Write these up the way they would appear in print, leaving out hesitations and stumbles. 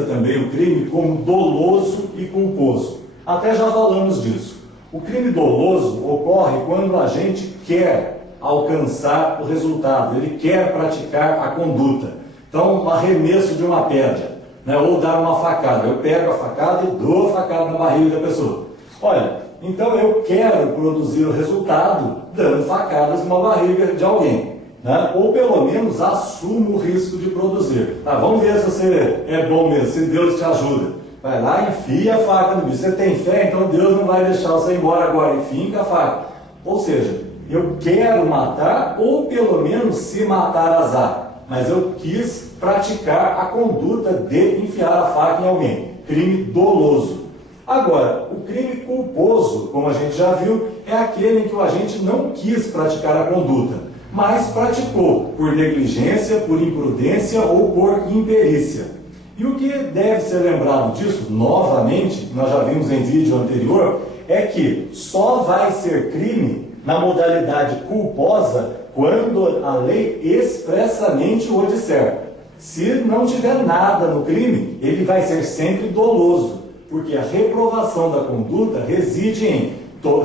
caracteriza também o crime como doloso e culposo. Até já falamos disso. O crime doloso ocorre quando a gente quer alcançar o resultado, ele quer praticar a conduta. Então, um arremesso de uma pedra, né, ou dar uma facada. Eu pego a facada e dou a facada na barriga da pessoa. Olha, então eu quero produzir o resultado dando facadas numa barriga de alguém. Né? Ou pelo menos assumo o risco de produzir. Tá, vamos ver se você é bom mesmo, se Deus te ajuda. Vai lá, enfia a faca no bicho. Você tem fé, então Deus não vai deixar você ir embora agora. Enfim, a faca. Ou seja, eu quero matar, ou pelo menos se matar azar. Mas eu quis praticar a conduta de enfiar a faca em alguém. Crime doloso. Agora, o crime culposo, como a gente já viu, é aquele em que o agente não quis praticar a conduta, mas praticou por negligência, por imprudência ou por imperícia. E o que deve ser lembrado disso, novamente, nós já vimos em vídeo anterior, é que só vai ser crime na modalidade culposa quando a lei expressamente o disser. Se não tiver nada no crime, ele vai ser sempre doloso, porque a reprovação da conduta reside em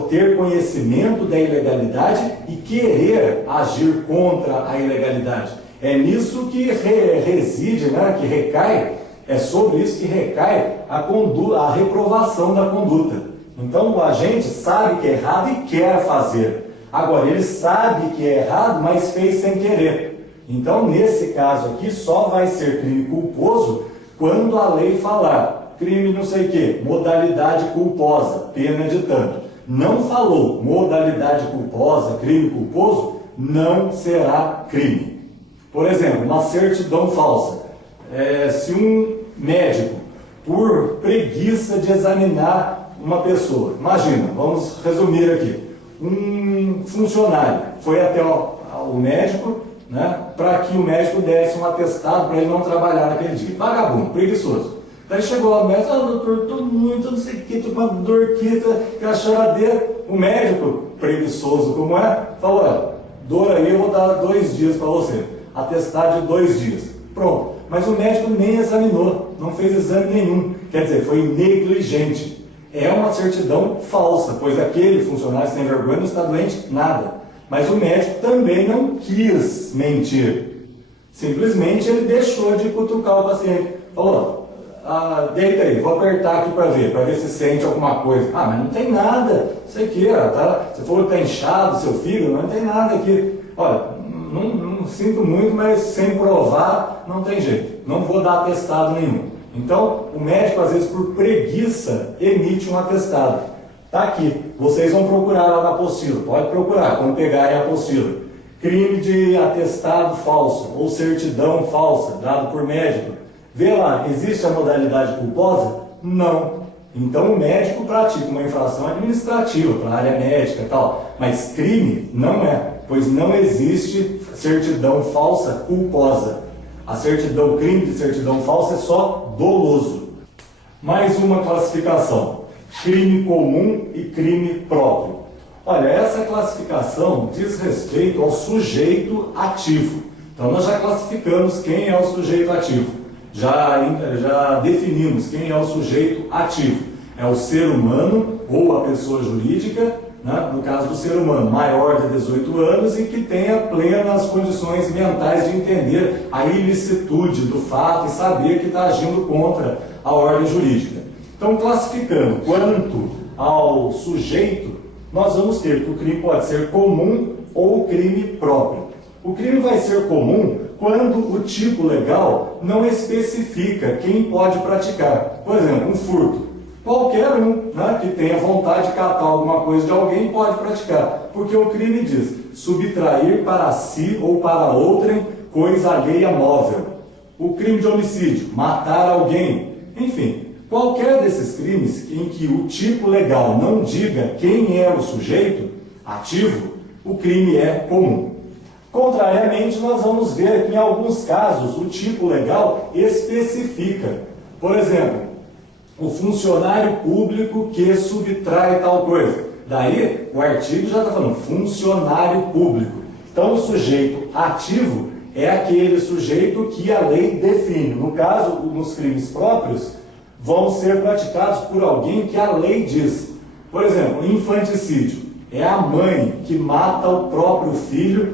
ter conhecimento da ilegalidade e querer agir contra a ilegalidade. É nisso que reside, né, que recai, é sobre isso que recai a reprovação da conduta. Então o agente sabe que é errado e quer fazer. Agora, ele sabe que é errado, mas fez sem querer. Então, nesse caso aqui, só vai ser crime culposo quando a lei falar crime não sei o que, modalidade culposa, pena de tanto. Não falou modalidade culposa, crime culposo, não será crime. Por exemplo, uma certidão falsa. Se um médico, por preguiça de examinar uma pessoa, imagina, vamos resumir aqui, um funcionário foi até o médico, né, para que o médico desse um atestado para ele não trabalhar naquele dia. Vagabundo, preguiçoso. Daí chegou lá o médico, doutor, estou muito, não sei o que, estou com uma dor aqui, aquela choradeira. O médico, preguiçoso como é, falou, olha, dor aí eu vou dar 2 dias para você. Atestado de 2 dias. Pronto. Mas o médico nem examinou, não fez exame nenhum. Quer dizer, foi negligente. É uma certidão falsa, pois aquele funcionário sem vergonha não está doente, nada. Mas o médico também não quis mentir. Simplesmente ele deixou de cutucar o paciente. Falou, deita aí, vou apertar aqui para ver se sente alguma coisa. Ah, mas não tem nada, isso aqui, tá? Você falou que está inchado, seu fígado, não tem nada aqui. Olha, não sinto muito, mas sem provar não tem jeito. Não vou dar atestado nenhum. Então, o médico, às vezes, por preguiça, emite um atestado. Está aqui. Vocês vão procurar lá na apostila. Pode procurar, quando pegarem a apostila. Crime de atestado falso ou certidão falsa, dado por médico. Vê lá, existe a modalidade culposa? Não. Então, o médico pratica uma infração administrativa para a área médica e tal. Mas crime não é, pois não existe certidão falsa culposa. A certidão, crime de certidão falsa é só doloso. Mais uma classificação: crime comum e crime próprio. Olha, essa classificação diz respeito ao sujeito ativo. Então nós já classificamos quem é o sujeito ativo. Já definimos quem é o sujeito ativo. É o ser humano ou a pessoa jurídica, né? No caso do ser humano, maior de 18 anos e que tenha plenas condições mentais de entender a ilicitude do fato e saber que está agindo contra a ordem jurídica. Então, classificando quanto ao sujeito, nós vamos ter que o crime pode ser comum ou crime próprio. O crime vai ser comum quando o tipo legal não especifica quem pode praticar. Por exemplo, um furto. Qualquer um, né, que tenha vontade de catar alguma coisa de alguém pode praticar, porque o crime diz subtrair para si ou para outrem coisa alheia móvel. O crime de homicídio, matar alguém. Enfim, qualquer desses crimes em que o tipo legal não diga quem é o sujeito ativo, o crime é comum. Contrariamente, nós vamos ver que em alguns casos o tipo legal especifica. Por exemplo, o funcionário público que subtrai tal coisa. Daí, o artigo já está falando funcionário público. Então, o sujeito ativo é aquele sujeito que a lei define. No caso, nos crimes próprios, vão ser praticados por alguém que a lei diz. Por exemplo, infanticídio. É a mãe que mata o próprio filho,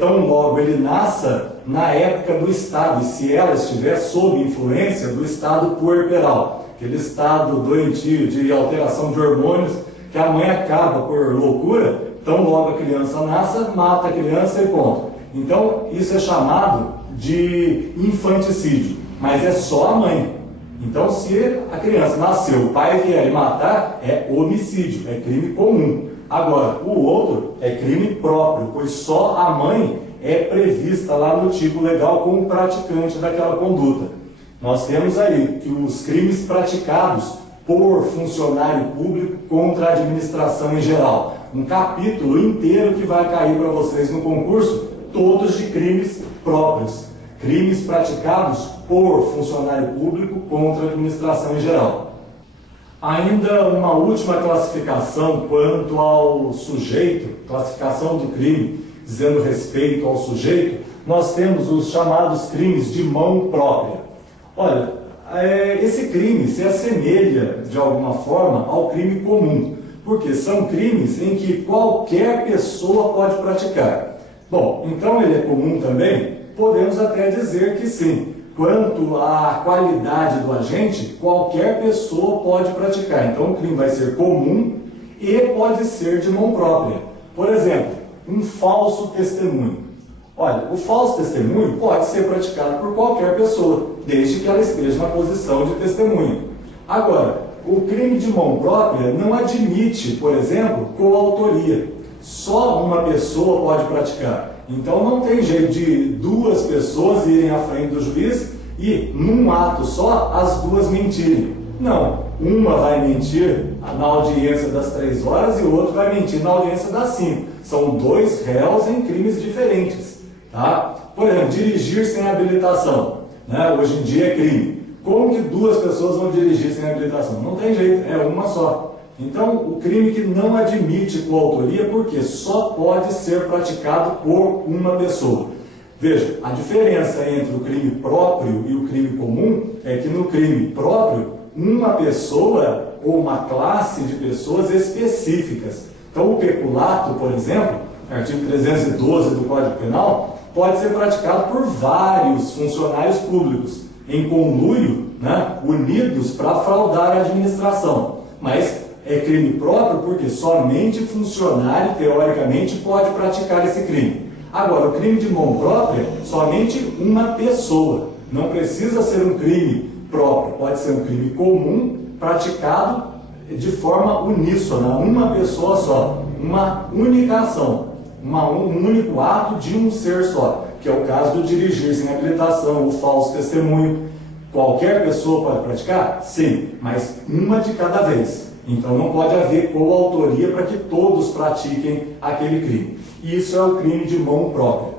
tão logo ele nasça na época do estado, e se ela estiver sob influência do estado puerperal, aquele estado doentio de alteração de hormônios, que a mãe acaba por loucura, tão logo a criança nasça, mata a criança e ponto. Então, isso é chamado de infanticídio, mas é só a mãe. Então, se a criança nasceu, o pai vier matar, é homicídio, é crime comum. Agora, o outro é crime próprio, pois só a mãe é prevista lá no tipo legal como praticante daquela conduta. Nós temos aí que os crimes praticados por funcionário público contra a administração em geral. Um capítulo inteiro que vai cair para vocês no concurso, todos de crimes próprios. Crimes praticados por funcionário público contra a administração em geral. Ainda uma última classificação quanto ao sujeito, classificação do crime, dizendo respeito ao sujeito, nós temos os chamados crimes de mão própria. Olha, esse crime se assemelha de alguma forma ao crime comum, porque são crimes em que qualquer pessoa pode praticar. Bom, então ele é comum também? Podemos até dizer que sim. Quanto à qualidade do agente, qualquer pessoa pode praticar. Então o crime vai ser comum e pode ser de mão própria. Por exemplo, um falso testemunho. Olha, o falso testemunho pode ser praticado por qualquer pessoa, desde que ela esteja na posição de testemunha. Agora, o crime de mão própria não admite, por exemplo, coautoria. Só uma pessoa pode praticar. Então não tem jeito de duas pessoas irem à frente do juiz e, num ato só, as duas mentirem. Não, uma vai mentir na audiência das 3 horas e o outro vai mentir na audiência das 5. São dois réus em crimes diferentes. Tá? Por exemplo, dirigir sem habilitação. Né? Hoje em dia é crime. Como que duas pessoas vão dirigir sem habilitação? Não tem jeito, é uma só. Então, o crime que não admite coautoria, porque só pode ser praticado por uma pessoa. Veja, a diferença entre o crime próprio e o crime comum é que no crime próprio, uma pessoa ou uma classe de pessoas específicas. Então, o peculato, por exemplo, artigo 312 do Código Penal, pode ser praticado por vários funcionários públicos, em conluio, né, unidos para fraudar a administração. Mas é crime próprio porque somente funcionário, teoricamente, pode praticar esse crime. Agora, o crime de mão própria, somente uma pessoa. Não precisa ser um crime próprio, pode ser um crime comum, praticado de forma uníssona, uma pessoa só, uma única ação, um único ato de um ser só, que é o caso do dirigir sem habilitação, o falso testemunho. Qualquer pessoa pode praticar? Sim, mas uma de cada vez. Então não pode haver coautoria para que todos pratiquem aquele crime. Isso é o crime de mão própria.